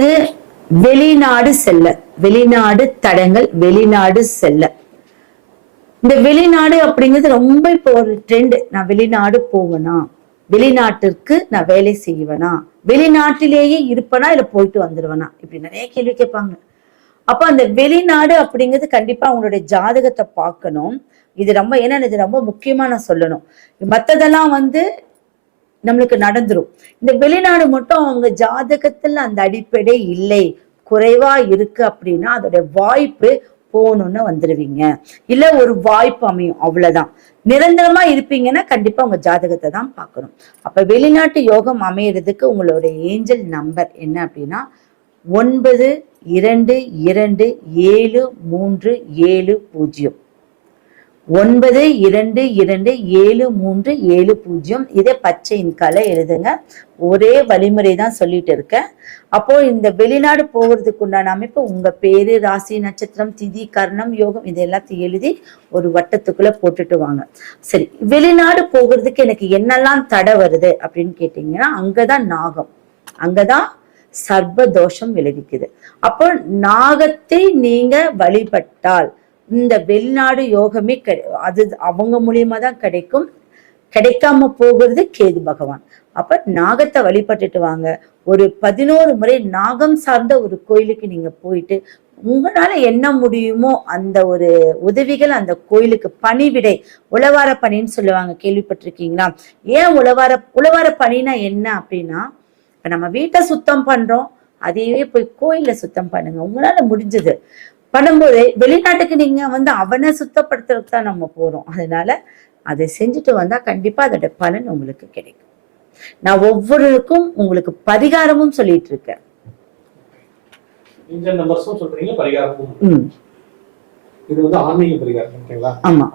அடுத்தது வெளிநாடு செல்ல, வெளிநாடு தடங்கள், வெளிநாடு செல்ல. இந்த வெளிநாடு அப்படிங்கிறது ரொம்ப இப்போ ஒரு ட்ரெண்ட். நான் வெளிநாடு போவேனா, வெளிநாட்டிற்கு நான் வேலை செய்வேனா, வெளிநாட்டிலேயே இருப்பனா இல்ல போயிட்டு வந்துடுவேனா, இப்படி நிறைய கேள்வி கேட்பாங்க. அப்ப அந்த வெளிநாடு அப்படிங்கிறது கண்டிப்பா அவங்களுடைய ஜாதகத்தை பார்க்கணும். இது ரொம்ப ஏன்னா இது ரொம்ப முக்கியமா நான் சொல்லணும். மத்ததெல்லாம் நம்மளுக்கு நடந்துரும். இந்த வெளிநாடு மட்டும் அவங்க ஜாதகத்துல அந்த அடிப்படை இல்லை, குறைவா இருக்கு அப்படின்னா அதோட வாய்ப்பு போகணும்னு வந்துருவீங்க. இல்ல ஒரு வாய்ப்பு அமையும், அவ்வளவுதான். நிரந்தரமா இருப்பீங்கன்னா கண்டிப்பா உங்க ஜாதகத்தை தான் பார்க்கணும். அப்ப வெளிநாட்டு யோகம் அமையறதுக்கு உங்களுடைய ஏஞ்சல் நம்பர் என்ன அப்படின்னா 922730. 922730. இதே பச்சையின் கலை எழுதுங்க. ஒரே வழிமுறை தான் சொல்லிட்டு இருக்கேன். அப்போ இந்த வெளிநாடு போகிறதுக்கு உண்டான அமைப்பு உங்க பேரு, ராசி, நட்சத்திரம், திதி, கர்ணம், யோகம் இது எல்லாத்தையும் எழுதி ஒரு வட்டத்துக்குள்ள போட்டுட்டு வாங்க. சரி, வெளிநாடு போகிறதுக்கு எனக்கு என்னெல்லாம் தடை வருது அப்படின்னு கேட்டீங்கன்னா அங்கதான் நாகம், அங்கதான் சர்ப்ப தோஷம் விளைவிக்குது. அப்போ நாகத்தை நீங்க வழிபட்டால் இந்த வெளிநாடு யோகமே அது அவங்க மூலியமா தான் கிடைக்கும். கிடைக்காம போகிறது கேது பகவான். அப்ப நாகத்தை வழிபட்டுட்டு வாங்க. ஒரு 11 முறை நாகம் சார்ந்த ஒரு கோயிலுக்கு நீங்க போயிட்டு உங்களால என்ன முடியுமோ அந்த ஒரு உதவிகள் அந்த கோயிலுக்கு, பணிவிடை, உழவார பணின்னு சொல்லுவாங்க, கேள்விப்பட்டிருக்கீங்களா? ஏன் உழவார பணினா என்ன அப்படின்னா, இப்ப நம்ம வீட்டை சுத்தம் பண்றோம், அதையே போய் கோயில சுத்தம் பண்ணுங்க. உங்களால முடிஞ்சது பண்ணும்போது வெளிநாட்டுக்கு நீங்க அவனை சுத்தப்படுத்துறதுக்கு தான் நம்ம போறோம். அதனால அதை செஞ்சுட்டு வந்தா கண்டிப்பா அதோட பலன் உங்களுக்கு கிடைக்கும். நான் ஒவ்வொருக்கும் உங்களுக்கு பரிகாரமும் சொல்லிட்டு இருக்கேன். இது ஆன்மீக பரிகாரம். ஆமா.